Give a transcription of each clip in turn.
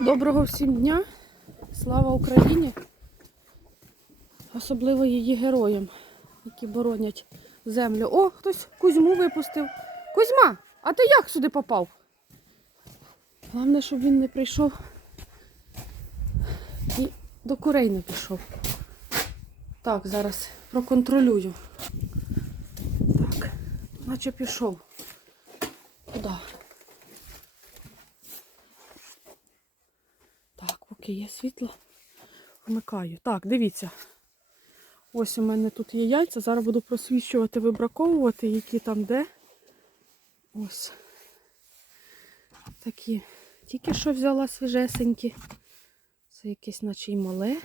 Доброго всім дня! Слава Україні! Особливо її героям, які боронять землю. О, хтось Кузьму випустив. Кузьма, а ти як сюди попав? Головне, щоб він не прийшов і до курей не пішов. Так, зараз проконтролюю. Так, наче пішов. Куди? Так, поки є світло, вмикаю. Так, дивіться. Ось у мене тут є яйця. Зараз буду просвічувати, вибраковувати, які там де. Ось. Такі. Тільки що взяла свіжесенькі. Це якесь наче й мале.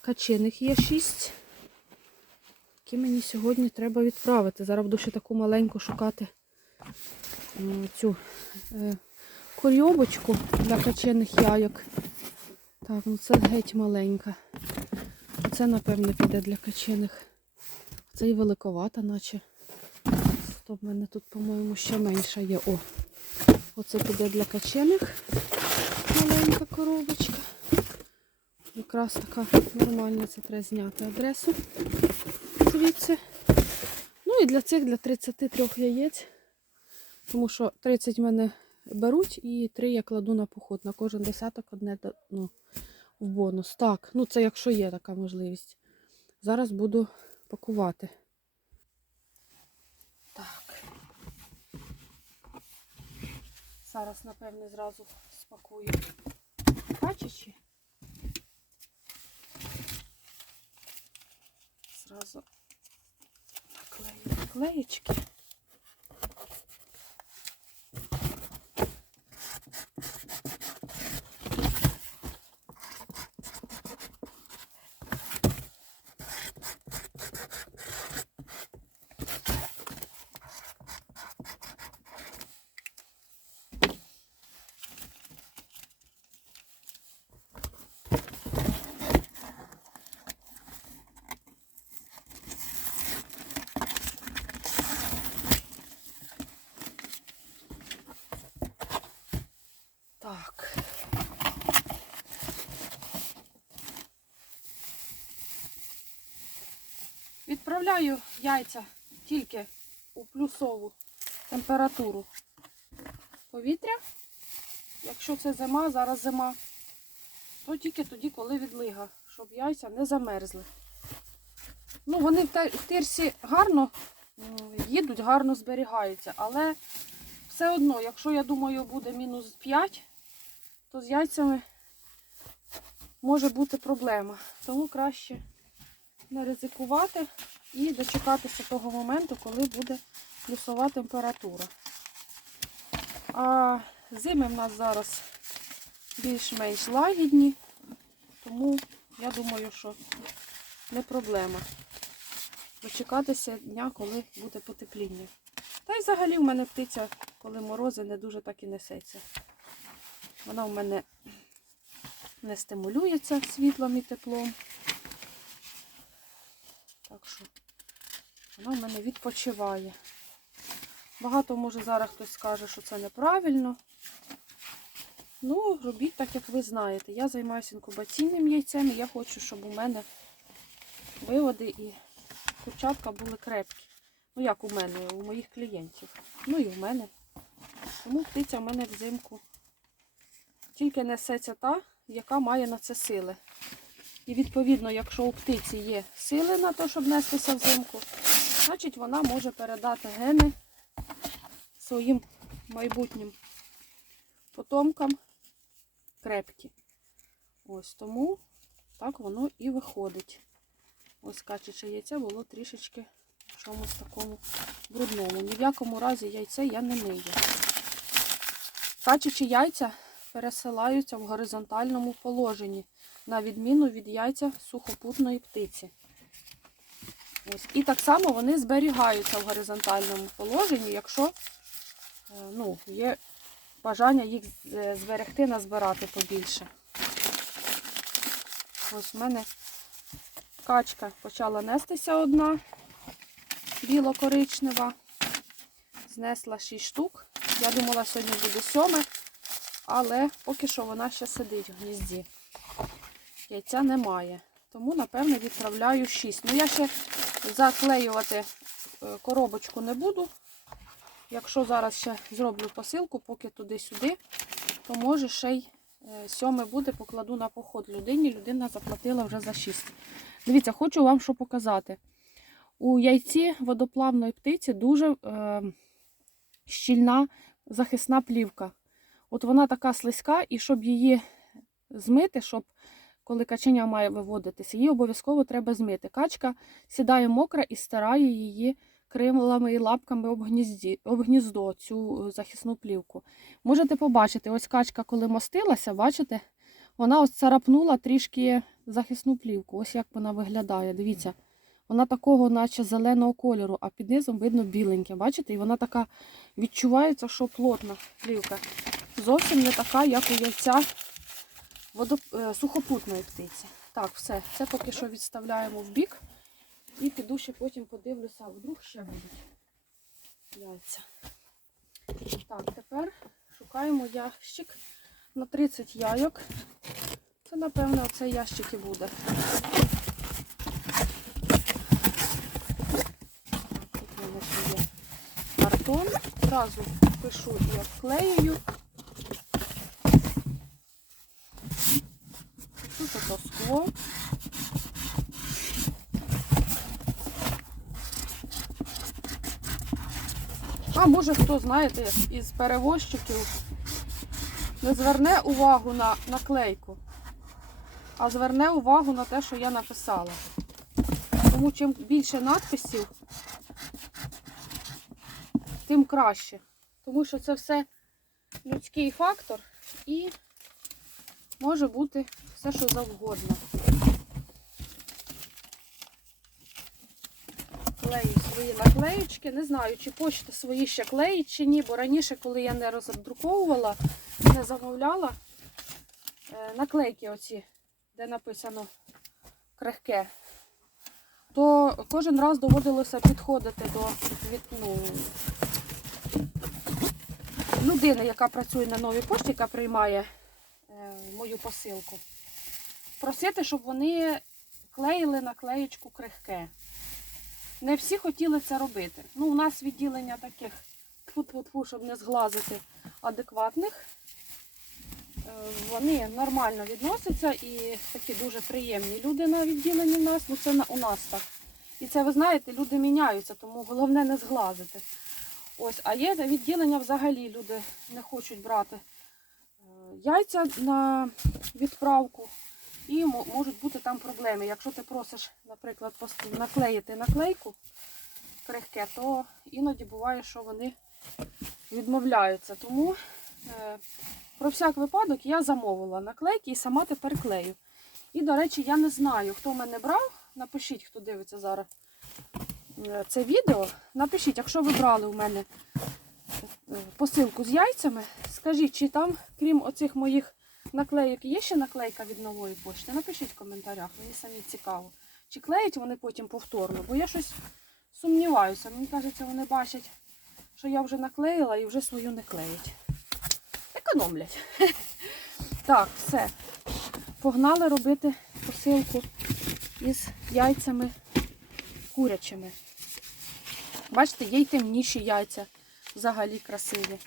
Качиних є шість. Які мені сьогодні треба відправити. Зараз буду ще таку маленьку шукати цю корйобочку для качених яйок. Так, ну це геть маленька. Це, напевне, піде для качених. Це і великовата, наче. Стоп, в мене тут, по-моєму, ще менша є. О! Оце піде для качених. Маленька коробочка. Якраз така нормальна, це треба зняти адресу. Звідси. Ну і для цих, для 33 яєць. Тому що 30 в мене беруть і 3 я кладу на поход. На кожен десяток одне ну, в бонус. Так, ну це якщо є така можливість. Зараз буду пакувати. Так. Зараз, напевне, зразу спакую качачі. Зразу наклею наклеєчки. Так. Відправляю яйця тільки у плюсову температуру повітря. Якщо це зима, зараз зима, то тільки тоді, коли відлига, щоб яйця не замерзли. Ну, вони в тирсі гарно їдуть, гарно зберігаються, але все одно, якщо я думаю, буде мінус 5, то з яйцями може бути проблема. Тому краще не ризикувати і дочекатися того моменту, коли буде плюсова температура. А зими в нас зараз більш-менш лагідні, тому я думаю, що не проблема дочекатися дня, коли буде потепління. Та й взагалі в мене птиця, коли морози, не дуже так і несеться. Вона в мене не стимулюється світлом і теплом. Так що вона в мене відпочиває. Багато може зараз хтось скаже, що це неправильно. Ну, робіть так, як ви знаєте. Я займаюся інкубаційним яйцем і я хочу, щоб у мене виводи і курчатка були крепкі. Ну, як у мене, у моїх клієнтів. Ну і у мене. Тому птиця в мене взимку тільки несеться та, яка має на це сили. І відповідно, якщо у птиці є сили на те, щоб нестися взимку, значить вона може передати гени своїм майбутнім потомкам крепкі. Ось тому так воно і виходить. Ось качече яйце було трішечки в чомусь такому брудному. Ні в якому разі яйце я не мию. Качачі яйця пересилаються в горизонтальному положенні, на відміну від яйця сухопутної птиці. Ось. І так само вони зберігаються в горизонтальному положенні, якщо е, ну, є бажання їх зберегти, назбирати побільше. Ось в мене качка почала нестися одна, біло-коричнева. Знесла 6 штук. Я думала, сьогодні буде сьоме. Але поки що вона ще сидить в гнізді. Яйця немає. Тому, напевно, відправляю 6. Ну, я ще заклеювати е, коробочку не буду. Якщо зараз ще зроблю посилку, поки туди-сюди, то може ще й е, сьоме буде, покладу на поход людині. Людина заплатила вже за 6. Дивіться, хочу вам що показати. У яйці водоплавної птиці дуже е, щільна захисна плівка. От вона така слизька, і щоб її змити, щоб коли каченя має виводитися, її обов'язково треба змити. Качка сідає мокра і стирає її крилами і лапками об, гнізді, об гніздо, цю е, захисну плівку. Можете побачити, ось качка, коли мостилася, бачите, вона ось царапнула трішки захисну плівку. Ось як вона виглядає. Дивіться, вона такого, наче зеленого кольору, а під низом видно біленьке. Бачите? І вона така відчувається, що плотна плівка. Зовсім не така, як у яйця водоп... е, сухопутної птиці. Так, все. Це поки що відставляємо в бік. І піду ще потім подивлюся, вдруг ще будуть яйця. Так, тепер шукаємо ящик на 30 яйок. Це, напевно, оцей ящик і буде. Тут в мене є картон. Зразу пишу і обклеюю. Тут ото скло. А може хто, знаєте, із перевозчиків не зверне увагу на наклейку, а зверне увагу на те, що я написала. Тому чим більше надписів, тим краще. Тому що це все людський фактор і може бути все, що завгодно. Клею свої наклеєчки. Не знаю, чи почта свої ще клеїть, чи ні, бо раніше, коли я не роздруковувала, не замовляла е, наклейки оці, де написано крихке, то кожен раз доводилося підходити до від, ну, людини, яка працює на новій пошті, яка приймає е, мою посилку. Просити, щоб вони клеїли наклеєчку крихке. Не всі хотіли це робити. Ну, у нас відділення таких тьфу-тьфу-тьфу, щоб не зглазити адекватних. Е, Вони нормально відносяться і такі дуже приємні люди на відділенні в нас. Ну це у нас так. І це ви знаєте, люди міняються, тому головне не зглазити. Ось, а є відділення взагалі люди не хочуть брати е, яйця на відправку. І можуть бути там проблеми. Якщо ти просиш, наприклад, наклеїти наклейку крихке, то іноді буває, що вони відмовляються. Тому е, про всяк випадок я замовила наклейки і сама тепер клею. І, до речі, я не знаю, хто мене брав. Напишіть, хто дивиться зараз е, це відео. Напишіть, якщо ви брали у мене е, посилку з яйцями, скажіть, чи там, крім оцих моїх наклейок, є ще наклейка від нової пошти? Напишіть в коментарях, мені самі цікаво. Чи клеять вони потім повторно? Бо я щось сумніваюся. Мені кажеться, вони бачать, що я вже наклеїла і вже свою не клеять. Економлять. Так, все. Погнали робити посилку із яйцями курячими. Бачите, є й темніші яйця, взагалі красиві.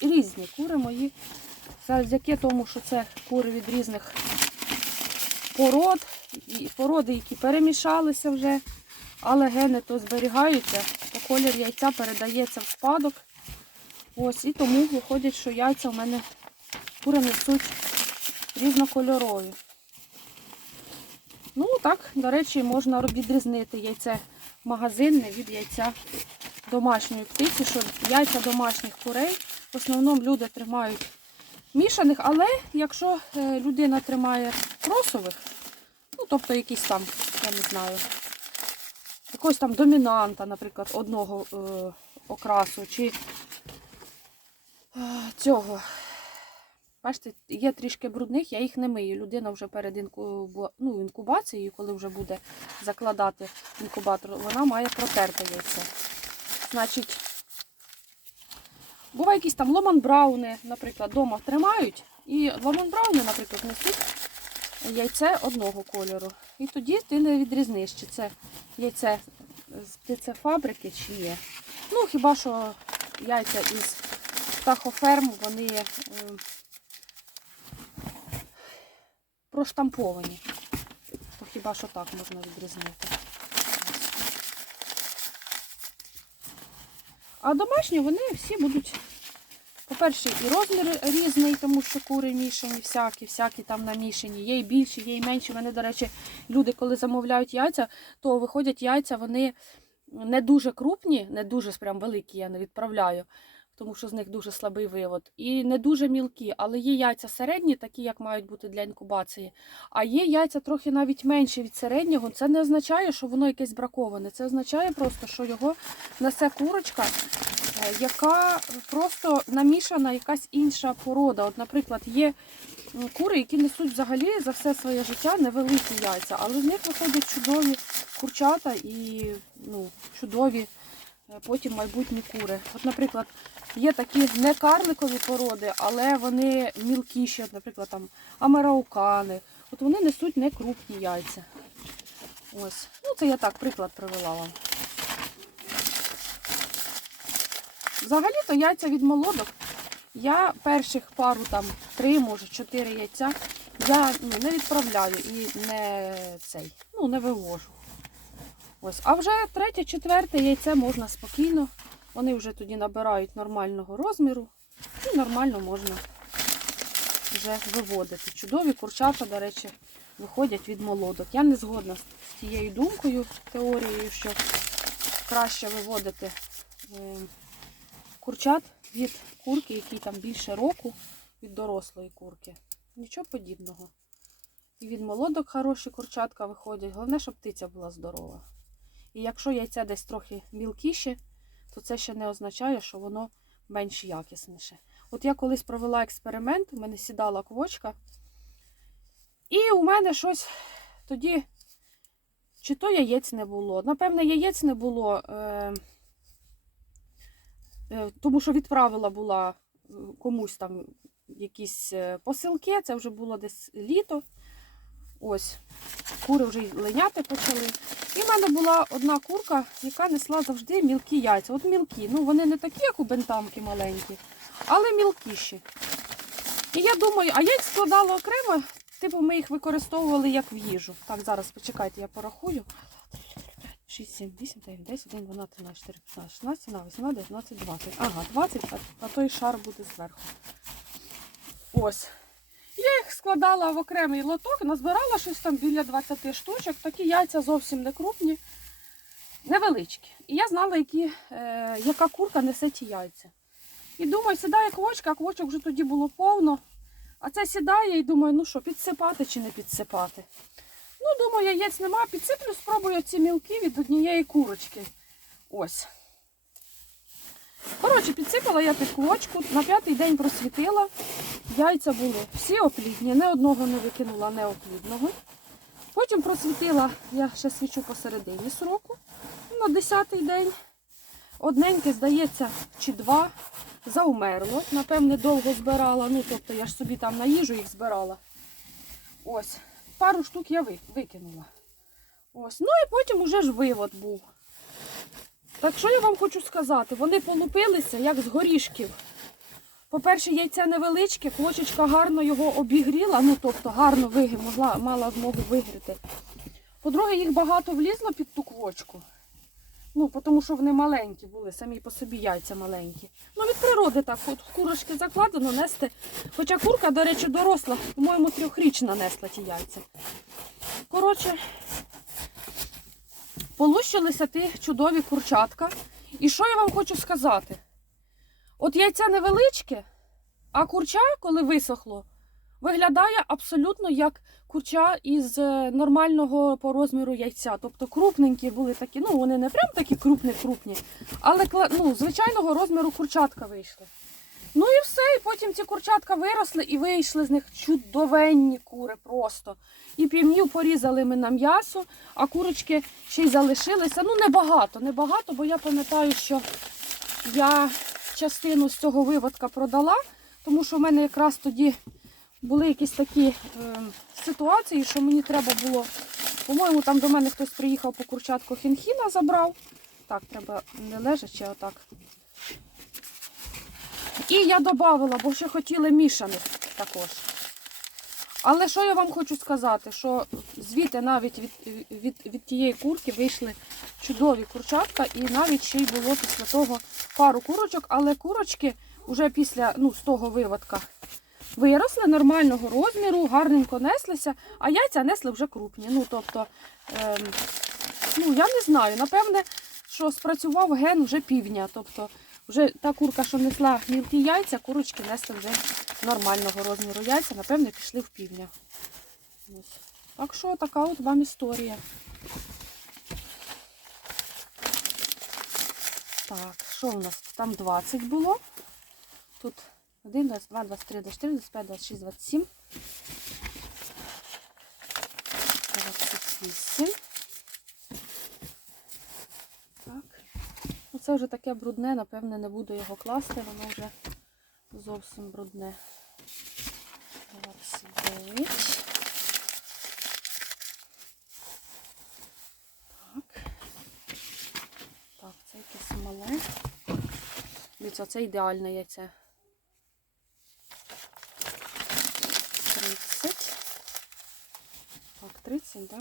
Різні кури мої. Завдяки тому, що це кури від різних пород, і породи, які перемішалися вже, але гени то зберігаються, то колір яйця передається в спадок. Ось, і тому виходить, що яйця в мене кури несуть різнокольорові. Ну, так, до речі, можна відрізнити яйце магазинне від яйця домашньої птиці, що яйця домашніх курей в основному люди тримають мішаних, але якщо е, людина тримає кросових, ну тобто якісь там, я не знаю, якогось там домінанта, наприклад, одного е, окрасу, чи е, цього. Бачите, є трішки брудних, я їх не мию. Людина вже перед інкубу... ну, інкубацією, коли вже буде закладати інкубатор, вона має протерти яйце. Значить, Буває якісь там ломан-брауни, наприклад, вдома тримають. І ломан-брауни, наприклад, несуть яйце одного кольору. І тоді ти не відрізниш, чи це яйце з птицефабрики, чи є. Ну, хіба що яйця із птахоферм, вони е, проштамповані. То хіба що так можна відрізнити. А домашні вони всі будуть, по-перше, і розмір різний, тому що кури мішані, всякі, всякі там намішані. Є і більші, є і менші. Вони, до речі, люди, коли замовляють яйця, то виходять яйця, вони не дуже крупні, не дуже прям великі, я не відправляю, тому що з них дуже слабий вивод. І не дуже мілкі, але є яйця середні, такі, як мають бути для інкубації. А є яйця трохи навіть менші від середнього. Це не означає, що воно якесь браковане. Це означає просто, що його несе курочка, е, яка просто намішана якась інша порода. От, наприклад, є кури, які несуть взагалі за все своє життя невеликі яйця, але з них виходять чудові курчата і ну, чудові е, потім майбутні кури. От, наприклад, є такі не карликові породи, але вони мілкіші, наприклад, там амераукани. От вони несуть не крупні яйця. Ось. Ну, це я так приклад привела вам. Взагалі-то яйця від молодок. Я перших пару там три, може, чотири яйця я ну, не відправляю і не цей, ну, не вивожу. Ось. А вже третє, четверте яйце можна спокійно. Вони вже тоді набирають нормального розміру і нормально можна вже виводити. Чудові курчата, до речі, виходять від молодок. Я не згодна з тією думкою, теорією, що краще виводити е, курчат від курки, якій там більше року, від дорослої курки. Нічого подібного. І від молодок хороші курчатка виходять. Головне, щоб птиця була здорова. І якщо яйця десь трохи мілкіше, то це ще не означає, що воно менш якісніше. От я колись провела експеримент, у мене сідала квочка, і у мене щось тоді, чи то яєць не було. Напевне, яєць не було, е, е, тому що відправила була е, комусь там якісь е, посилки, це вже було десь літо. Ось, кури вже линяти почали. І в мене була одна курка, яка несла завжди мілкі яйця. От мілкі. Ну, вони не такі, як у бентамки маленькі, але мілкіші. І я думаю, а я їх складала окремо, типу ми їх використовували як в їжу. Так, зараз почекайте, я порахую. 6, 7, 8, 9, 10, 1, 12, 13, 14, 15, 16, 17, 18, 19, 20. Ага, 20, а, а той шар буде зверху. Ось. Я їх складала в окремий лоток, назбирала щось там біля 20 штучок. Такі яйця зовсім не крупні, невеличкі. І я знала, які, е, яка курка несе ті яйця. І думаю, сідає квочка, а квочок вже тоді було повно. А це сідає і думаю, ну що, підсипати чи не підсипати. Ну, думаю, яєць нема, підсиплю, спробую ці мілки від однієї курочки. Ось. Коротше, підсипала я під на п'ятий день просвітила. Яйця були всі оплідні, не одного не викинула, не оплідного. Потім просвітила, я ще свічу посередині сроку, на 10-й день. Одненьке, здається, чи два заумерло. Напевне, довго збирала. Ну, тобто я ж собі там на їжу їх збирала. Ось. Пару штук я викинула. Ось. Ну і потім уже ж вивод був. Так що я вам хочу сказати? Вони полупилися, як з горішків. По-перше, яйця невеличке, квочечка гарно його обігріла, ну тобто гарно виги, могла, мала змогу вигріти. По-друге, їх багато влізло під ту квочку. Ну, тому що вони маленькі були, самі по собі яйця маленькі. Ну, від природи так, от курочки закладено нести. Хоча курка, до речі, доросла, по-моєму, трьохрічна несла ті яйця. Коротше, полущилися ті чудові курчатка. І що я вам хочу сказати? От яйця невеличке, а курча, коли висохло, виглядає абсолютно як курча із е, нормального по розміру яйця. Тобто крупненькі були такі, ну вони не прям такі крупні-крупні, але ну, звичайного розміру курчатка вийшли. Ну і все, і потім ці курчатка виросли і вийшли з них чудовенні кури просто. І півнів порізали ми на м'ясо, а курочки ще й залишилися. Ну, небагато, небагато, бо я пам'ятаю, що я частину з цього виводка продала, тому що в мене якраз тоді були якісь такі е, ситуації, що мені треба було. По-моєму, там до мене хтось приїхав по курчатку хінхіна забрав. Так, треба не лежачи, отак. І я додавала, бо ще хотіли мішаних також. Але що я вам хочу сказати, що звідти навіть від, від, від тієї курки вийшли чудові курчатка, і навіть ще й було після того пару курочок, але курочки вже після ну, з того виводка виросли нормального розміру, гарненько неслися, а яйця несли вже крупні. Ну, тобто, ем, ну, я не знаю, напевне, що спрацював ген вже півдня. Тобто, вже та курка, що несла мілкі яйця, курочки несли вже нормального розміру яйця, напевне, пішли в півдня. Ось. Так що така от вам історія. Так, що у нас? Там 20 було. Тут 1, 22, 23, 24, 25, 26, 27. 28. Так. Це вже таке брудне, напевне, не буду його класти, воно вже зовсім брудне. 29. Так. Так, це якесь мале. Дивіться, це ідеальне яйце. 30. Так, 30, да?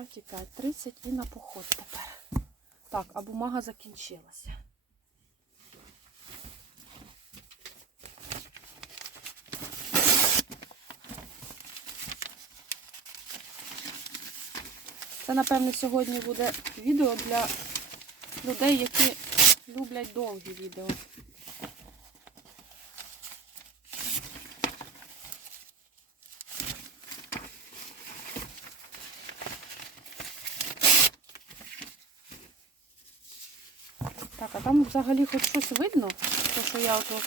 5 і 5, 30 і на поход тепер. Так, а бумага закінчилася. Це, напевне, сьогодні буде відео для людей, які люблять довгі відео. Там взагалі хоч щось видно? То, що я ото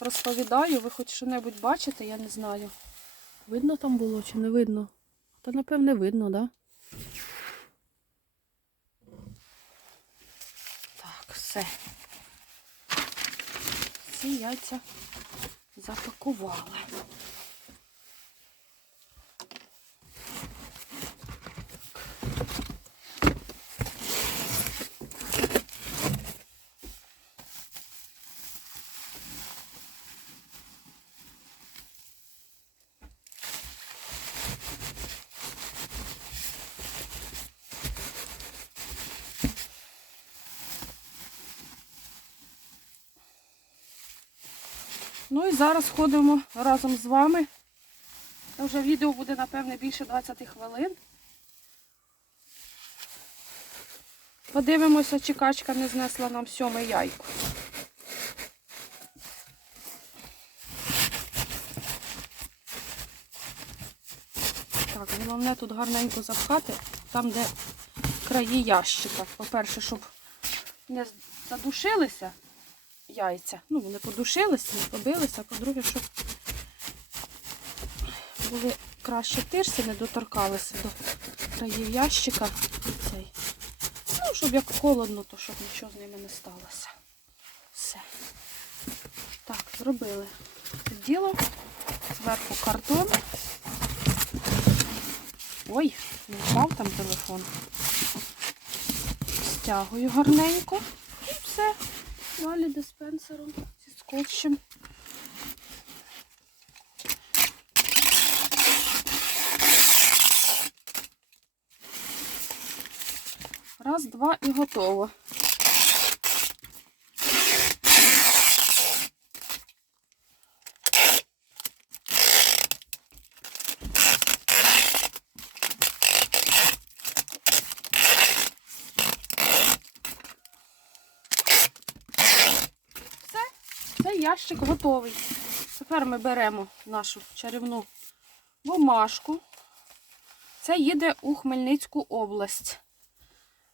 розповідаю, ви хоч що-небудь бачите, я не знаю. Видно там було чи не видно? Та напевне видно, так? Да? Так, все. Ці яйця запакували. Ну і зараз ходимо разом з вами. Це Вже відео буде, напевне, більше 20 хвилин. Подивимося, чи качка не знесла нам сьоме яйко. Так, головне тут гарненько запхати, там, де краї ящика. По-перше, щоб не задушилися яйця. Ну, вони подушилися, не побилися, а по-друге, щоб були краще тирси, не доторкалися до країв ящика. Цей. Ну, щоб як холодно, то щоб нічого з ними не сталося. Все. Так, зробили діло. Зверху картон. Ой, не впав там телефон. Стягую гарненько. І все. Далі диспенсером зі скотчем. Раз, два і готово. Цей ящик готовий. Тепер ми беремо нашу чарівну бумажку. Це їде у Хмельницьку область.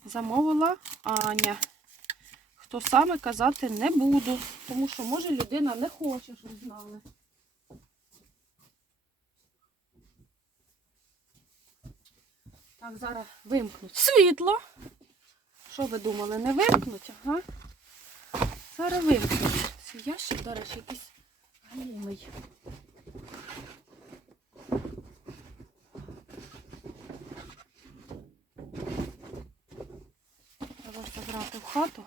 Замовила Аня. Хто саме казати не буду, тому що, може, людина не хоче, щоб знали. Так, зараз вимкнуть світло, Що ви думали, не вимкнуть? Ага. Зараз вимкнуть. Ящик, до речі, якийсь галімий. Треба забрати в хату.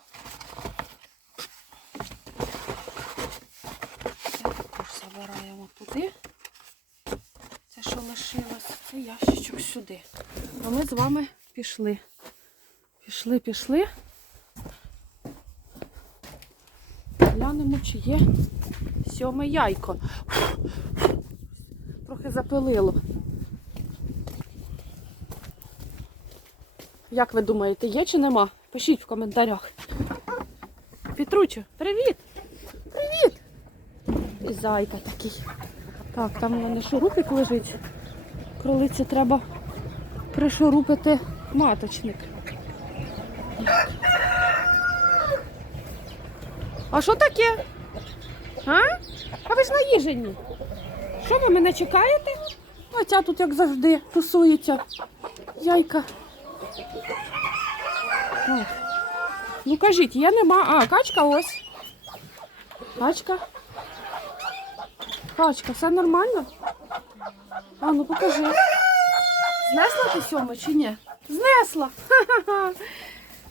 Це також забираємо туди. Це що лишилось, це ящичок сюди. А ми з вами пішли. Пішли, пішли. Глянемо, чи є сьоме яйко. Трохи запилило. Як ви думаєте, є чи нема? Пишіть в коментарях. Петручо, привіт! Привіт! І зайка такий. Так, там у мене шурупик лежить. Кролиці треба пришурупити маточник. А що таке? А? А ви ж наїжені. Що ви мене чекаєте? А ця тут, як завжди, тусується. Яйка. О. Ну кажіть, є нема. А, качка ось. Качка. Качка, все нормально? А, ну покажи. Знесла ти сьоме чи ні? Знесла. Ха-ха-ха.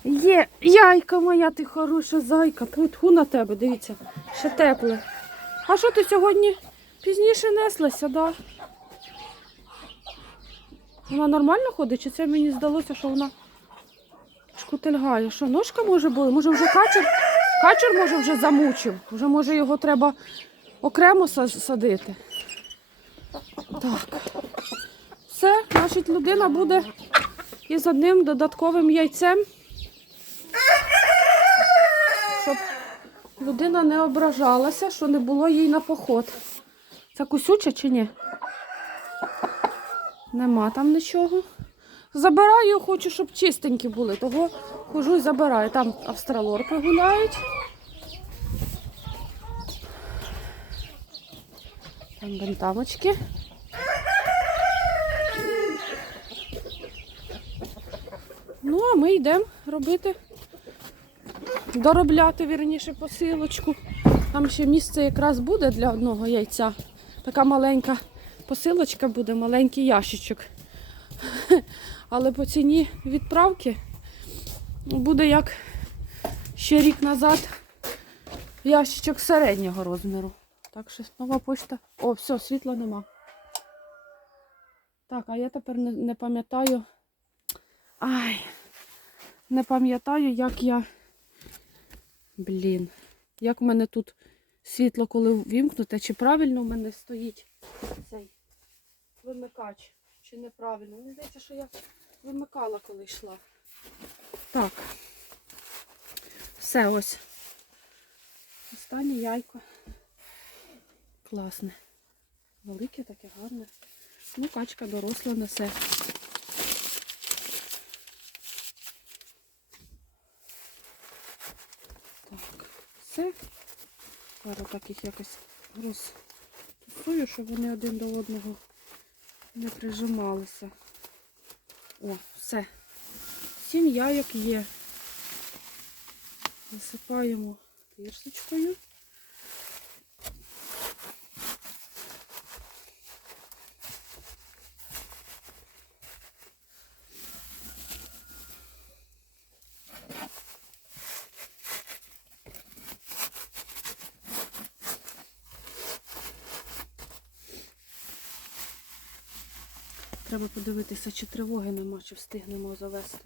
Є, яйка моя, ти хороша зайка. Тьфу на тебе, дивіться, ще тепле. А що ти сьогодні пізніше неслася, да? Вона нормально ходить, чи це мені здалося, що вона шкутельгає? Що, ножка може були? Може вже качур? Качур може вже замучив. Вже може його треба окремо садити. Так. Все, значить, людина буде із одним додатковим яйцем. Людина не ображалася, що не було їй на поход. Це кусюча чи ні? Нема там нічого. Забираю, хочу, щоб чистенькі були. Того хожу і забираю. Там австралорки гуляють. Там бентамочки. Ну, а ми йдемо робити, доробляти, вірніше, посилочку. Там ще місце якраз буде для одного яйця. Така маленька посилочка буде, маленький ящичок. Але по ціні відправки буде як ще рік назад ящичок середнього розміру. Так що нова почта. О, все, світла нема. Так, а я тепер не, не пам'ятаю. Ай, не пам'ятаю, як я. Блін. Як в мене тут світло, коли вімкнуте, чи правильно в мене стоїть цей вимикач, чи неправильно. Мені здається, що я вимикала, коли йшла. Так. Все ось. Останнє яйко. Класне. Велике таке гарне. Ну, качка доросла несе. Так, все. Пару таких якось розтусую, щоб вони один до одного не прижималися. О, все. Сім яйок є. Засипаємо пірсочкою. Треба подивитися, чи тривоги нема, чи встигнемо завести.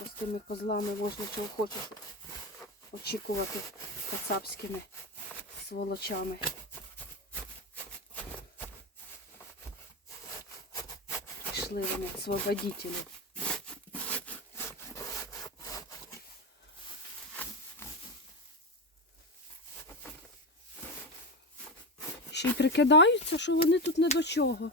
Бо з тими козлами можна чого хочеш очікувати кацапськими сволочами. Пішли вони, освободителі. Ще й прикидаються, що вони тут не до чого.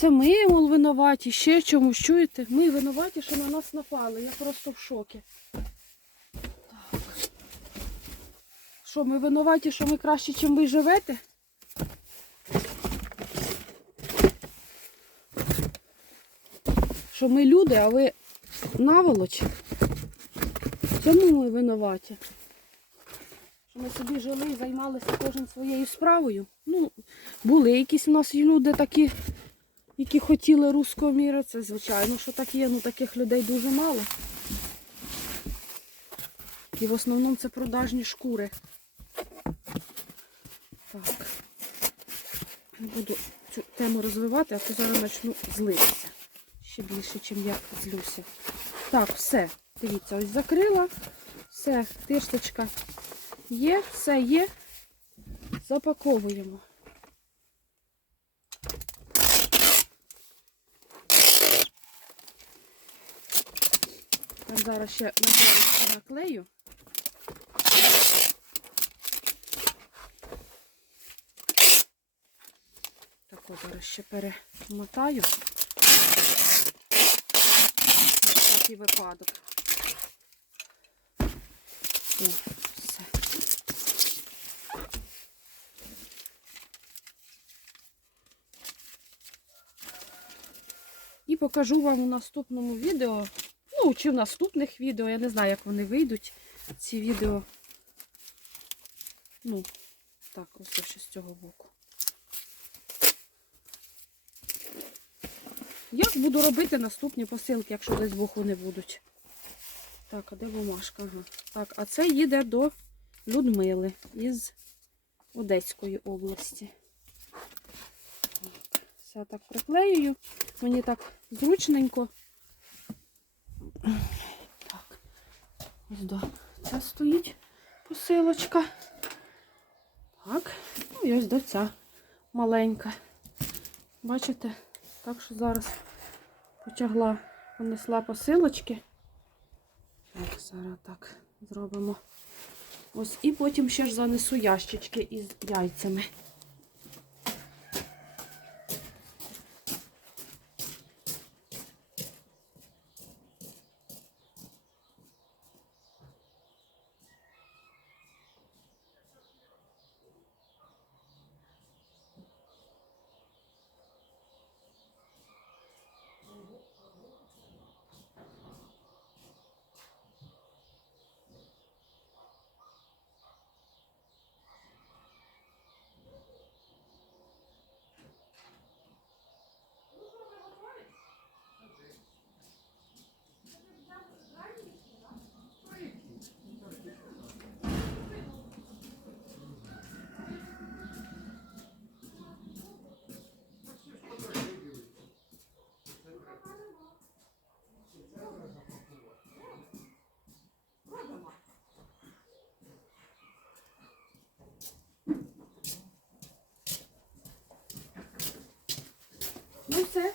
Це ми, мол, винуваті, ще чомусь чуєте? Ми винуваті, що на нас напали. Я просто в шокі. Так. Що, ми винуваті, що ми краще, чим ви живете? Що ми люди, а ви наволоч. В цьому ми винуваті. Що ми собі жили і займалися кожен своєю справою. Ну, були якісь у нас люди такі, які хотіли руського міра. Це звичайно, що так є, ну таких людей дуже мало. І в основному це продажні шкури. Так. Не буду цю тему розвивати, а то зараз почну злитися. Ще більше, чим я злюся. Так, все. Дивіться, ось закрила. Все, тирсточка є, все є. Запаковуємо. Там зараз ще наклею. Так, от зараз ще перемотаю. На всякий випадок. О, все. І покажу вам у наступному відео. Ну, чи в наступних відео, я не знаю, як вони вийдуть, ці відео. Ну, так, ось ще з цього боку. Як буду робити наступні посилки, якщо десь Бог вони будуть. Так, а де бумажка? Ага. Так, а це їде до Людмили із Одеської області. Все так приклеюю. Мені так зручненько. Так, ось до. Це стоїть посилочка. Так, ну і ось до ця маленька. Бачите? Так що зараз потягла, понесла посилочки. Так, зараз так зробимо. Ось і потім ще ж занесу ящички із яйцями. Ну все,